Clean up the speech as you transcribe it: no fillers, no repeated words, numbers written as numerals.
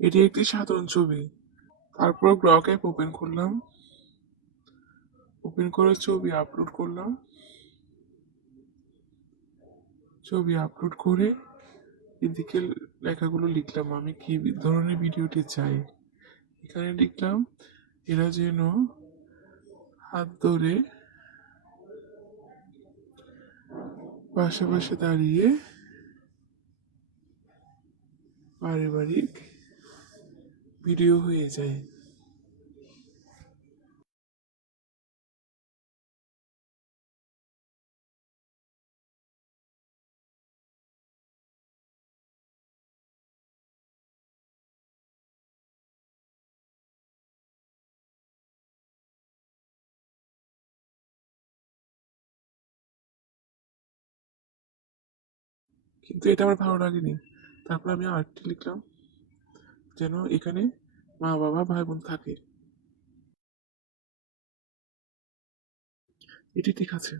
এটি একটি সাধারণ ছবি। তারপর গ্রক অ্যাপ ওপেন করলাম, ওপেন করে ছবি আপলোড করলাম, ছবি আপলোড করে এদিকে লেখাগুলো লিখলাম আমি কি ধরনের ভিডিওটি চাই। এখানে লিখলাম এরা যেন হাত ধরে পাশে পাশে দাঁড়িয়ে পারিবারিক ভিডিও হয়ে যায়। কিন্তু এটা আমার ভালো লাগেনি। তারপর আমি আরেকটি লিখলাম যেন এখানে মা বাবা ভাই বোন থাকে। এটি ঠিক আছে।